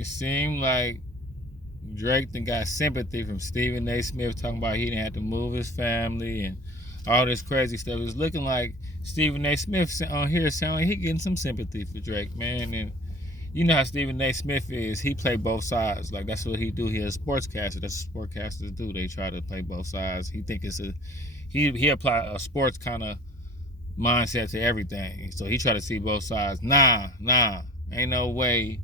it seemed like Drake then got sympathy from Stephen A. Smith talking about he didn't have to move his family and all this crazy stuff. It was looking like Stephen A. Smith on here sounding like he getting some sympathy for Drake, man. And you know how Stephen A. Smith is. He play both sides. Like, that's what he do. He a sportscaster. That's what sportscasters do. They try to play both sides. He think it's he apply a sports kind of mindset to everything. So he try to see both sides. Nah. Ain't no way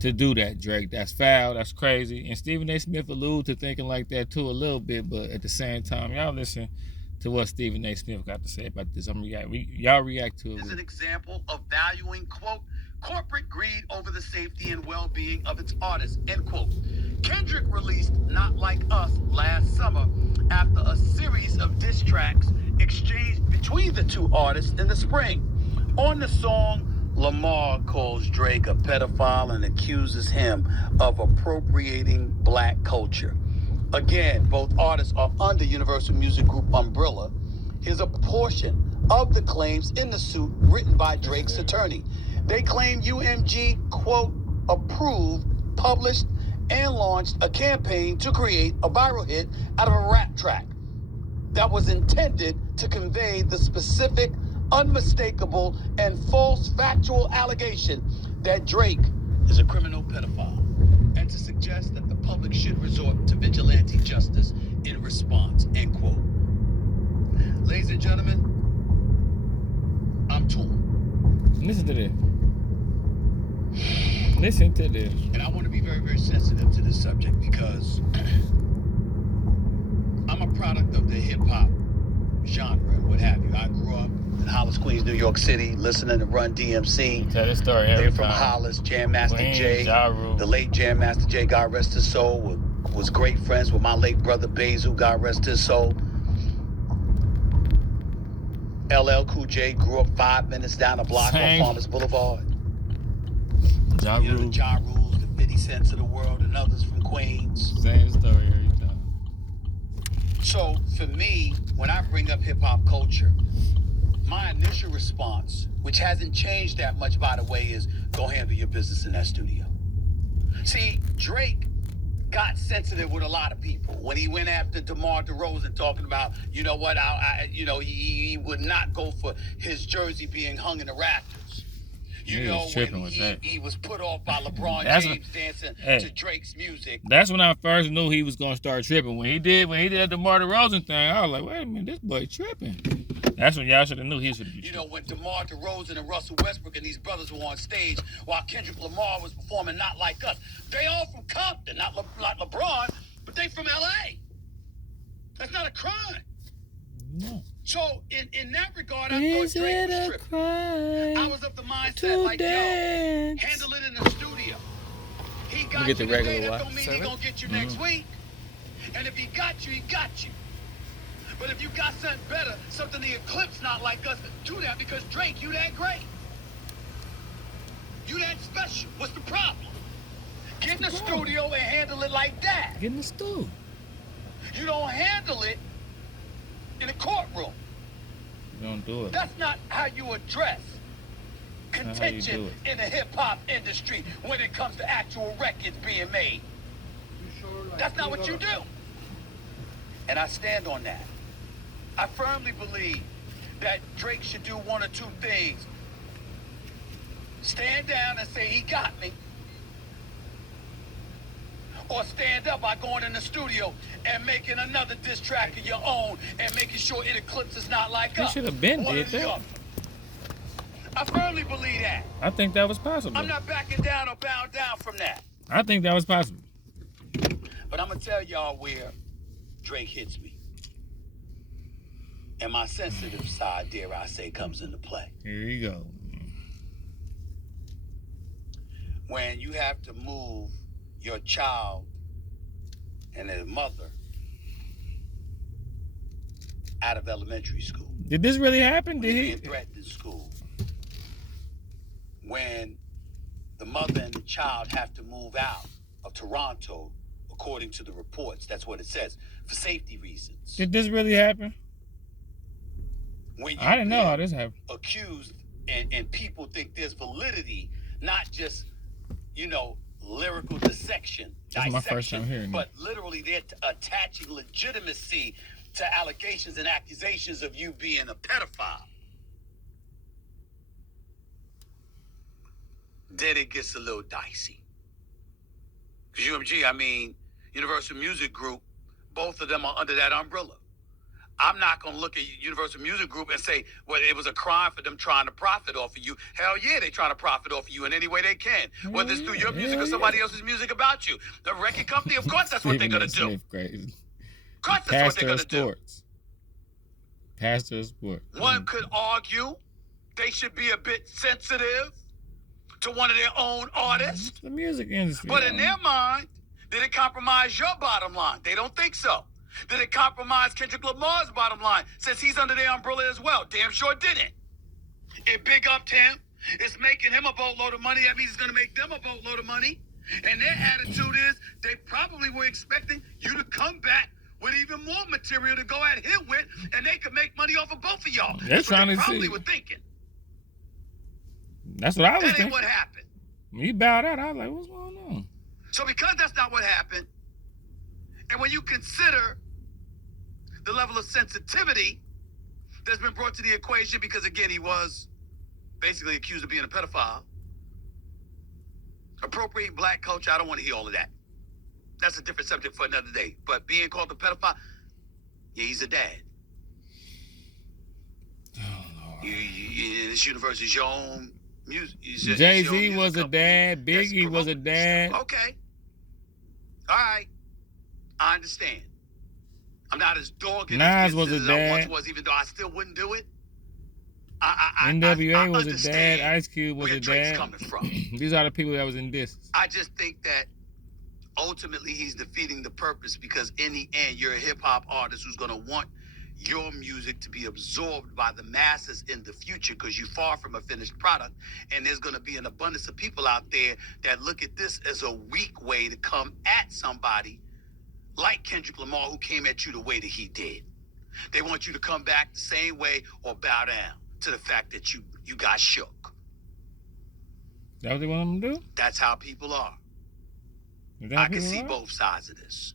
to do that, Drake. That's foul. That's crazy. And Stephen A. Smith allude to thinking like that too a little bit, but at the same time, y'all listen to what Stephen A. Smith got to say about this. Y'all react to it. Is an example of valuing, quote, corporate greed over the safety and well-being of its artists, end quote. Kendrick released Not Like Us last summer after a series of diss tracks exchanged between the two artists in the spring. On the song, Lamar calls Drake a pedophile and accuses him of appropriating black culture. Again, both artists are under Universal Music Group umbrella. Here's a portion of the claims in the suit written by Drake's attorney. They claim UMG, quote, approved, published, and launched a campaign to create a viral hit out of a rap track that was intended to convey the specific, unmistakable, and false factual allegation that Drake is a criminal pedophile, and to suggest that the public should resort to vigilante justice in response, end quote. Ladies and gentlemen, I'm torn. Listen to this. Listen to this. And I want to be very, very sensitive to this subject because I'm a product of the hip-hop genre and what have you. I grew up in Hollis, Queens, New York City, listening to Run DMC. Tell this story every They're from time. Hollis. Jam Master Queens, Jay, Ja Rule. the late Jam Master Jay, God rest his soul, was great friends with my late brother Basil, God rest his soul. LL Cool J grew up 5 minutes down the block on Farmers Boulevard. Ja You know, Rule. the Ja Rules, the 50 Cents of the world, and others from Queens. Same story every time. So for me, when I bring up hip hop culture, my initial response, which hasn't changed that much, by the way, is go handle your business in that studio. See, Drake got sensitive with a lot of people when he went after DeMar DeRozan, talking about, you know what, he would not go for his jersey being hung in the rafters. You know, when he was put off by LeBron James dancing to Drake's music. That's when I first knew he was gonna start tripping. When he did that DeMar DeRozan thing, I was like, wait a minute, this boy tripping. That's when y'all should have knew he should have. You know, when DeMar DeRozan and Russell Westbrook and these brothers were on stage while Kendrick Lamar was performing Not Like Us. They all from Compton, not LeBron, but they from LA. That's not a crime. No. So in that regard, I thought Drake was tripping. I was of the mindset like, yo, handle it in the studio. He got you today, that don't mean he gonna get you next week. And if he got you, he got you. But if you got something better, something the Eclipse Not Like Us, do that, because Drake, you that great. You that special. What's the problem? Get in the studio and handle it like that. Get in the stool. You don't handle it in a courtroom. You don't do it. That's not how you address contention in the hip-hop industry when it comes to actual records being made. That's not what you do. And I stand on that. I firmly believe that Drake should do one or two things. Stand down and say, he got me. Or stand up by going in the studio and making another diss track of your own and making sure it eclipses Not Like Us. He should have been did that. I firmly believe that. I think that was possible. I'm not backing down or bowing down from that. I think that was possible. But I'm going to tell y'all where Drake hits me. And my sensitive side, dare I say, comes into play. Here you go. When you have to move your child and their mother out of elementary school. Did this really happen? Did he? Being threatened in school. When the mother and the child have to move out of Toronto, according to the reports, that's what it says, for safety reasons. Did this really happen? When I didn't know how this happened. Accused and people think there's validity, not just, you know, lyrical dissection. That's my first time hearing but literally they're attaching legitimacy to allegations and accusations of you being a pedophile. Then it gets a little dicey. Because UMG, I mean, Universal Music Group, both of them are under that umbrella. I'm not going to look at Universal Music Group and say, well, it was a crime for them trying to profit off of you. Hell yeah, they trying to profit off of you in any way they can. Whether it's through your music or somebody else's music about you. The record company, of course, that's what they're going to do. Crazy. Of course, that's what they're going to do. Pastor of sports. One could argue they should be a bit sensitive to one of their own artists. The music industry. But in their mind, did it compromise your bottom line? They don't think so. Did it compromise Kendrick Lamar's bottom line since he's under their umbrella as well? Damn sure didn't. It big up him. It's making him a boatload of money. That means it's going to make them a boatload of money. And their attitude is they probably were expecting you to come back with even more material to go at him with, and they could make money off of both of y'all. They're trying to see. Probably were thinking. That's what I was That thinking. ain't what happened. When you bowed out, I was like, what's going on? So because that's not what happened, and when you consider the level of sensitivity that's been brought to the equation, because again, he was basically accused of being a pedophile, appropriating black culture, I don't want to hear all of that. That's a different subject for another day. But being called a pedophile, yeah, he's a dad. This universe is your own music. Jay-Z was a dad. Biggie was a dad. Okay. All right. I understand. I'm not as dogged Nas was a as dad. I once was, even though I still wouldn't do it. NWA was a dad. understand Ice Cube was where a Drake's dad. coming from. These are the people that was in this. I just think that ultimately he's defeating the purpose, because in the end, you're a hip hop artist who's going to want your music to be absorbed by the masses in the future, because you're far from a finished product. And there's going to be an abundance of people out there that look at this as a weak way to come at somebody like Kendrick Lamar, who came at you the way that he did. They want you to come back the same way or bow down to the fact that you got shook. That what they want them to do? That's how people are. I can see both sides of this.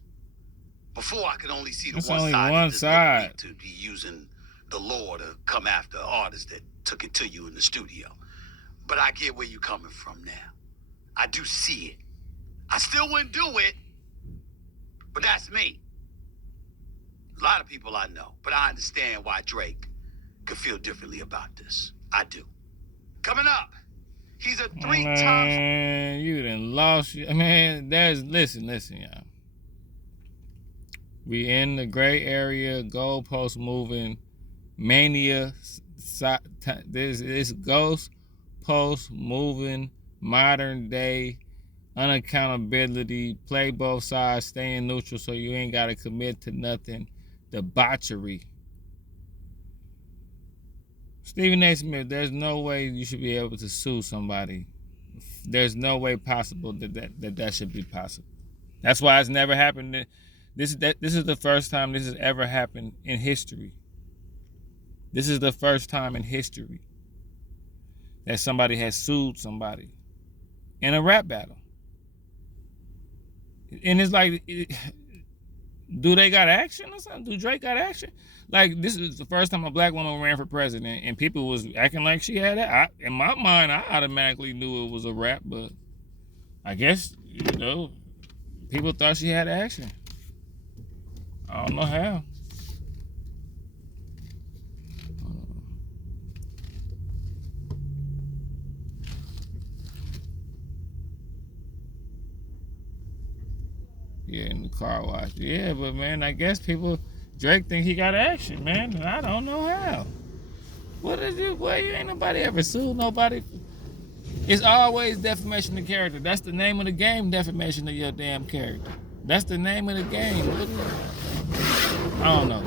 Before, I could only see the That's one only side. one side. To be using the law to come after artists that took it to you in the studio. But I get where you're coming from now. I do see it. I still wouldn't do it, but that's me. A lot of people I know, but I understand why Drake could feel differently about this. I do. Coming up, he's a three-time... Man, you done lost... Man, listen, y'all. We in the gray area, goalpost moving, mania. This ghost post moving, modern day, unaccountability, play both sides, staying neutral so you ain't got to commit to nothing, debauchery. Stephen A. Smith, there's no way you should be able to sue somebody. There's no way possible that should be possible. That's why it's never happened. This is the first time this has ever happened in history. This is the first time in history that somebody has sued somebody in a rap battle. And it's like, do they got action or something? Do Drake got action? Like, this is the first time a black woman ran for president and people was acting like she had it. In my mind, I automatically knew it was a rap, but I guess, people thought she had action. I don't know how. Yeah, in the car wash. Yeah, but man, I guess Drake think he got action, man. And I don't know how. What is it? Boy, you ain't nobody ever sued nobody. It's always defamation of character. That's the name of the game, defamation of your damn character. That's the name of the game. I don't know.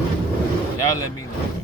Y'all let me know.